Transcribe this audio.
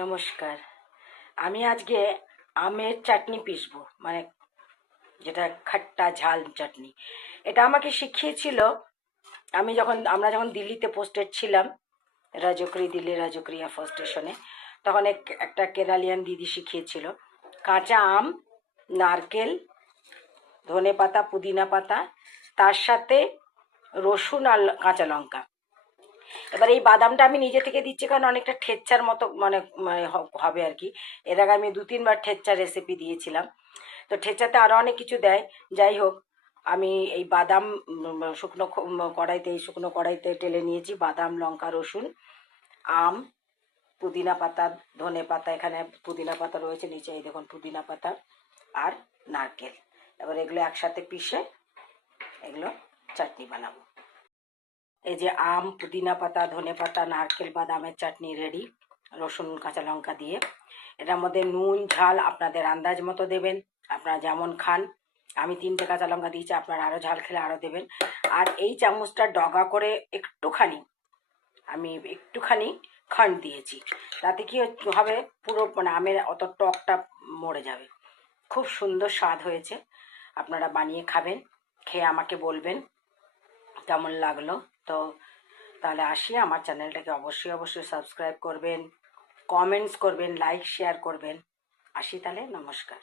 নমস্কার। আমি আজকে আমের চাটনি পিসবো, মানে যেটা খাট্টা ঝাল চাটনি। এটা আমাকে শিখিয়েছিল আমরা যখন দিল্লিতে পোস্টেড ছিলাম, দিল্লি রাজকরি এয়ারফোর্স স্টেশনে। তখন একটা কেরালিয়ান দিদি শিখিয়েছিল। কাঁচা আম, নারকেল, ধনে পাতা, পুদিনা পাতা, তার সাথে রসুন আর কাঁচা লঙ্কা। এবার এই বাদামটা আমি নিজে থেকে দিচ্ছি কারণ অনেকটা ঠেচ্চার মতো মানে মানে হবে আর কি। এর আগে আমি 2-3 বার ঠেচ্চার রেসিপি দিয়েছিলাম। তো ঠেচ্চাতে আরও অনেক কিছু দেয়। যাই হোক, আমি এই বাদাম শুকনো কড়াইতে টেলে নিয়েছি বাদাম, লঙ্কা, রসুন, আম, পুদিনা পাতা, ধনে পাতা, এখানে পুদিনা পাতা রয়েছে নিচে, এই দেখুন পুদিনা পাতা, আর নারকেল। এবার এগুলো একসাথে পিষে এগুলো চাটনি বানাবো। এই যে আম, পুদিনা পাতা, ধনে পাতা, নারকেল, বাদামের চাটনি রেডি, রসুন কাঁচা লঙ্কা দিয়ে। এটার মধ্যে নুন ঝাল আপনাদের আন্দাজ মতো দেবেন, আপনারা যেমন খান। আমি 3টে কাঁচা লঙ্কা দিয়েছি, আপনারা আরও ঝাল খেলে আরও দেবেন। আর এই চামচটা ডগা করে একটুখানি খান্ড দিয়েছি, তাতে কি হবে, পুরো মানে আমের অত টকটা মরে যাবে। খুব সুন্দর স্বাদ হয়েছে। আপনারা বানিয়ে খাবেন, খেয়ে আমাকে বলবেন কেমন লাগলো। তো তাহলে আসি, আমার চ্যানেলটাকে অবশ্যই সাবস্ক্রাইব করবেন, কমেন্টস করবেন, লাইক শেয়ার করবেন। আসি তাহলে, নমস্কার।